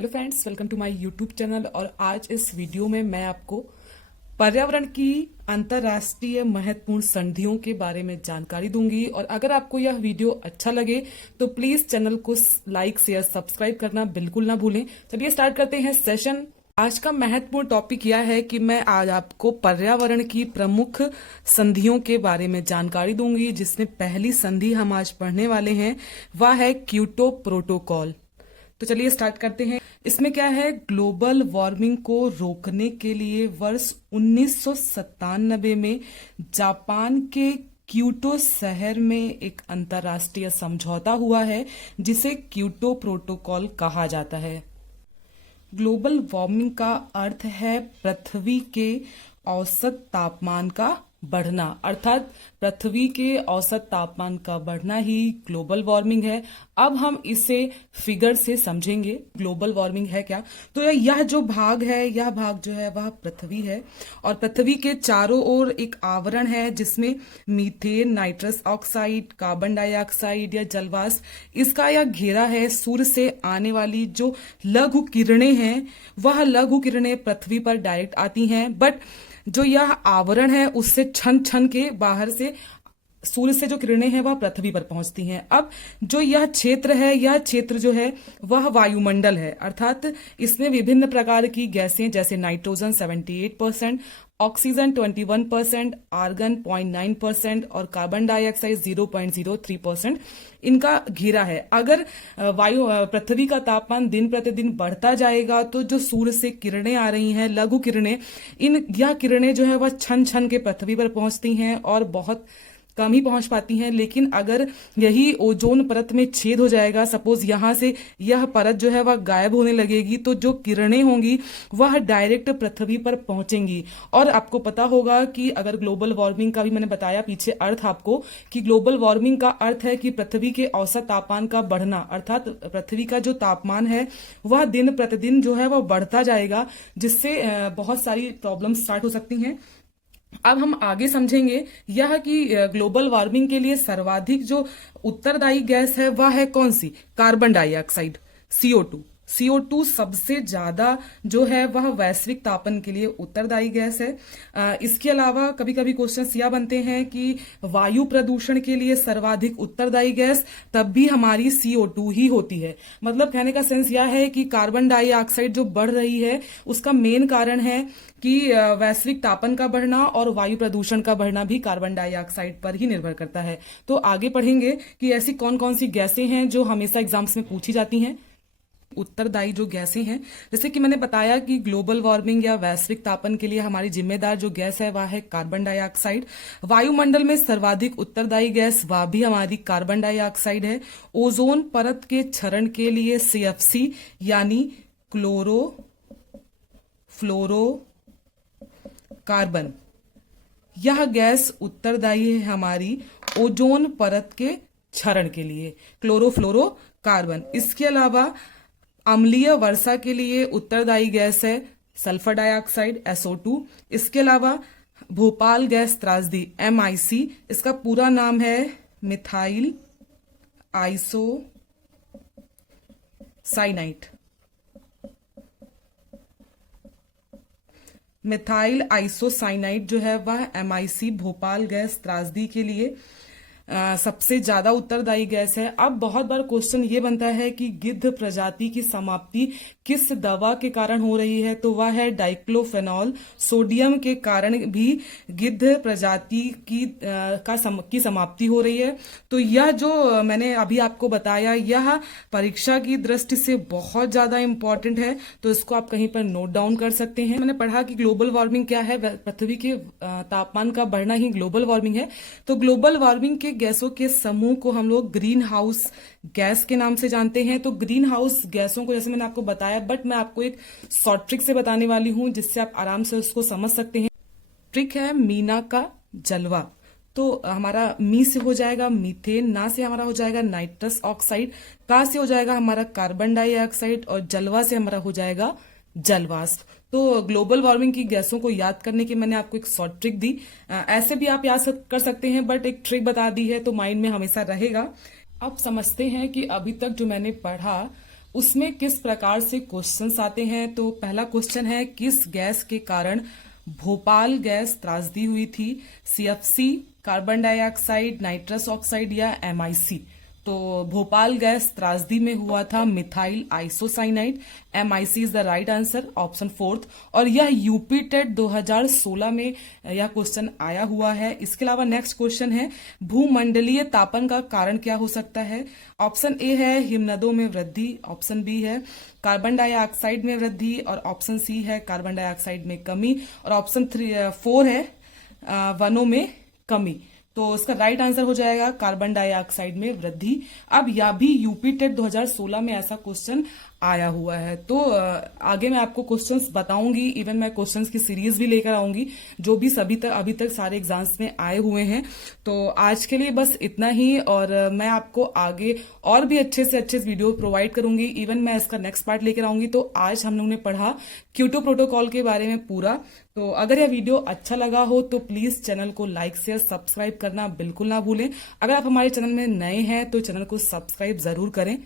Hello friends, welcome to my YouTube channel. और आज इस वीडियो में मैं आपको पर्यावरण की अंतर्राष्ट्रीय महत्वपूर्ण संधियों के बारे में जानकारी दूंगी। और अगर आपको यह वीडियो अच्छा लगे तो प्लीज चैनल को लाइक शेयर सब्सक्राइब करना बिल्कुल ना भूलें। चलिए स्टार्ट करते हैं सेशन। आज का महत्वपूर्ण टॉपिक यह है कि मैं आज आपको पर्यावरण की प्रमुख संधियों के बारे में जानकारी दूंगी, जिसमें पहली संधि हम आज पढ़ने वाले हैं वह है क्योटो प्रोटोकॉल। तो चलिए स्टार्ट करते हैं। इसमें क्या है, ग्लोबल वार्मिंग को रोकने के लिए वर्ष 1997 में जापान के क्योटो शहर में एक अंतर्राष्ट्रीय समझौता हुआ है, जिसे क्योटो प्रोटोकॉल कहा जाता है। ग्लोबल वार्मिंग का अर्थ है पृथ्वी के औसत तापमान का बढ़ना, अर्थात पृथ्वी के औसत तापमान का बढ़ना ही ग्लोबल वार्मिंग है। अब हम इसे फिगर से समझेंगे ग्लोबल वार्मिंग है क्या। तो यह जो भाग है, यह भाग जो है वह पृथ्वी है, और पृथ्वी के चारों ओर एक आवरण है जिसमें methane, nitrous oxide, carbon dioxide या जलवाष्प, इसका यह घेरा है। सूर्य से आने वाली जो लघु किरणें हैं, वह लघु किरणें पृथ्वी पर डायरेक्ट आती हैं, बट जो यह आवरण है उससे छन छन के बाहर से सूर्य से जो किरणें हैं वह पृथ्वी पर पहुंचती हैं। अब जो यह क्षेत्र है, यह क्षेत्र जो है वह वायुमंडल है, अर्थात इसमें विभिन्न प्रकार की गैसें जैसे नाइट्रोजन 78%, ऑक्सीजन 21%, आर्गन 0.9% और कार्बन डाइऑक्साइड 0.03% इनका घेरा है। अगर पृथ्वी का तापमान दिन प्रतिदिन बढ़ता जाएगा तो जो सूर्य से किरणें आ रही हैं, लघु किरणें, यह किरणें जो है वह छन छन के पृथ्वी पर पहुंचती हैं और बहुत कम ही पहुंच पाती हैं। लेकिन अगर यही ओजोन परत में छेद हो जाएगा, सपोज यहां से यह परत जो है वह गायब होने लगेगी, तो जो किरणें होंगी वह डायरेक्ट पृथ्वी पर पहुंचेंगी। और आपको पता होगा कि अगर ग्लोबल वार्मिंग का भी मैंने बताया पीछे अर्थ आपको, कि ग्लोबल वार्मिंग का अर्थ है कि पृथ्वी के औसत तापमान का बढ़ना, अर्थात पृथ्वी का जो तापमान है वह दिन प्रतिदिन जो है वह बढ़ता जाएगा, जिससे बहुत सारी प्रॉब्लम स्टार्ट हो सकती हैं। अब हम आगे समझेंगे यह कि ग्लोबल वार्मिंग के लिए सर्वाधिक जो उत्तरदायी गैस है वह है कौन सी, कार्बन डाइऑक्साइड, CO2। CO2 सबसे ज्यादा जो है वह वैश्विक तापन के लिए उत्तरदायी गैस है। इसके अलावा कभी कभी क्वेश्चंस यह बनते हैं कि वायु प्रदूषण के लिए सर्वाधिक उत्तरदायी गैस तब भी हमारी CO2 ही होती है। मतलब कहने का सेंस यह है कि कार्बन डाइऑक्साइड जो बढ़ रही है उसका मेन कारण है कि वैश्विक तापन का बढ़ना, और वायु प्रदूषण का बढ़ना भी कार्बन डाइऑक्साइड पर ही निर्भर करता है। तो आगे पढ़ेंगे कि ऐसी कौन कौन सी गैसें हैं जो हमेशा एग्जाम्स में पूछी जाती हैं। उत्तरदायी जो गैसें हैं, जैसे कि मैंने बताया कि ग्लोबल वार्मिंग या वैश्विक तापन के लिए हमारी जिम्मेदार जो गैस है वह है कार्बन डाइऑक्साइड। वायुमंडल में सर्वाधिक उत्तरदायी गैस वह भी हमारी कार्बन डाइऑक्साइड है। ओजोन परत के क्षरण के लिए CFC यानी क्लोरो फ्लोरो कार्बन, यह गैस उत्तरदायी है हमारी ओजोन परत के क्षरण के लिए, क्लोरोफ्लोरो कार्बन। इसके अलावा अम्लीय वर्षा के लिए उत्तरदायी गैस है सल्फर डाइऑक्साइड, SO2। इसके अलावा भोपाल गैस त्रासदी, MIC, इसका पूरा नाम है मिथाइल आइसोसाइनाइड। मिथाइल आइसोसाइनाइड जो है वह MIC भोपाल गैस त्रासदी के लिए सबसे ज्यादा उत्तरदायी गैस है। अब बहुत बार क्वेश्चन ये बनता है कि गिद्ध प्रजाति की समाप्ति किस दवा के कारण हो रही है, तो वह है डाइक्लोफेनॉल। सोडियम के कारण भी गिद्ध प्रजाति की समाप्ति हो रही है। तो यह जो मैंने अभी आपको बताया, यह परीक्षा की दृष्टि से बहुत ज्यादा इंपॉर्टेंट है, तो इसको आप कहीं पर नोट डाउन कर सकते हैं। मैंने पढ़ा कि ग्लोबल वार्मिंग क्या है, पृथ्वी के तापमान का बढ़ना ही ग्लोबल वार्मिंग है। तो ग्लोबल वार्मिंग के गैसों के समूह को हम लोग ग्रीन हाउस गैस के नाम से जानते हैं। तो ग्रीन हाउस गैसों को जैसे मैंने आपको बताया, बट मैं आपको एक शॉर्ट ट्रिक से बताने वाली हूं जिससे आप आराम से उसको समझ सकते हैं। ट्रिक है मीना का जलवा। तो हमारा मी से हो जाएगा मीथेन, ना से हमारा हो जाएगा नाइट्रस ऑक्साइड, का से हो जाएगा हमारा कार्बन डाइऑक्साइड, और जलवा से हमारा हो जाएगा जलवाष्प। तो ग्लोबल वार्मिंग की गैसों को याद करने की मैंने आपको एक शॉर्ट ट्रिक दी। ऐसे भी आप याद कर सकते हैं, बट एक ट्रिक बता दी है तो माइंड में हमेशा रहेगा। अब समझते हैं कि अभी तक जो मैंने पढ़ा उसमें किस प्रकार से क्वेश्चंस आते हैं। तो पहला क्वेश्चन है, किस गैस के कारण भोपाल गैस त्रासदी हुई थी? CFC, carbon dioxide, nitrous oxide या एमआईसी? तो भोपाल गैस त्रासदी में हुआ था methyl isocyanide. MIC is the right answer, option fourth. और यह यूपी टेट 2016 में यह क्वेश्चन आया हुआ है। इसके अलावा नेक्स्ट क्वेश्चन है, भूमंडलीय तापन का कारण क्या हो सकता है? ऑप्शन ए है हिमनदों में वृद्धि, ऑप्शन बी है कार्बन डाइऑक्साइड में वृद्धि, और ऑप्शन सी है कार्बन डाइऑक्साइड में कमी, और ऑप्शन 4 है वनों में कमी। तो इसका राइट आंसर हो जाएगा कार्बन डाइऑक्साइड में वृद्धि। अब यह भी यूपी टेट 2016 में ऐसा क्वेश्चन आया हुआ है। तो आगे मैं आपको क्वेश्चंस बताऊंगी, इवन मैं क्वेश्चंस की सीरीज भी लेकर आऊंगी जो भी अभी तक सारे एग्जाम्स में आए हुए हैं। तो आज के लिए बस इतना ही, और मैं आपको आगे और भी अच्छे से अच्छे वीडियो प्रोवाइड करूंगी। इवन मैं इसका नेक्स्ट पार्ट लेकर आऊंगी। तो आज हम लोगों ने पढ़ा क्योटो प्रोटोकॉल के बारे में पूरा। तो अगर यह वीडियो अच्छा लगा हो तो प्लीज चैनल को लाइक शेयर सब्सक्राइब करना बिल्कुल ना भूलें। अगर आप हमारे चैनल में नए हैं तो चैनल को सब्सक्राइब जरूर करें।